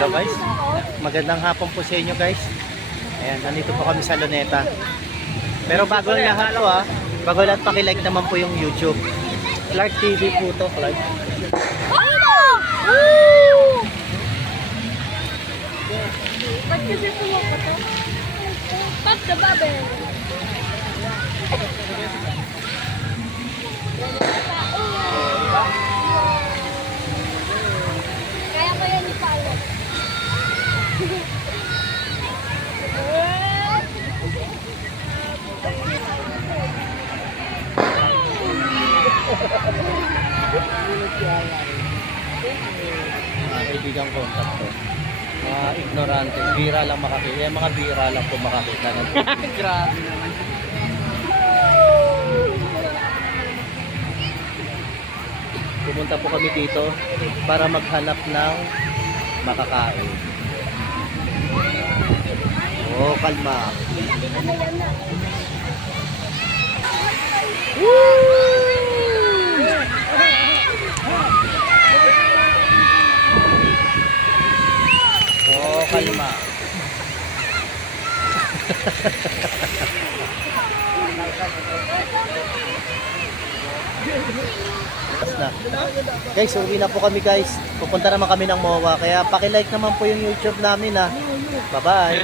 Hello guys, magandang hapon po sa inyo guys. Ayan, nandito po kami sa Luneta. Pero bago ang lahat po bago lahat pakilike naman po yung YouTube. Clark TV po to, Clark. Ba't kasi pumunta to? Ba't the babe? Kaya ko yan ipalo. Mga kaibigang contact to. Mga ignorante, bira lang makakita. Mga bira lang po makakita. Grabe naman. Pumunta po kami dito para maghanap ng makakain. Oh, kalma. Oh, kalma. Na. Guys, uwi na po kami guys. Pupunta naman kami ng MOA. Kaya paki-like naman po yung YouTube namin Bye-bye.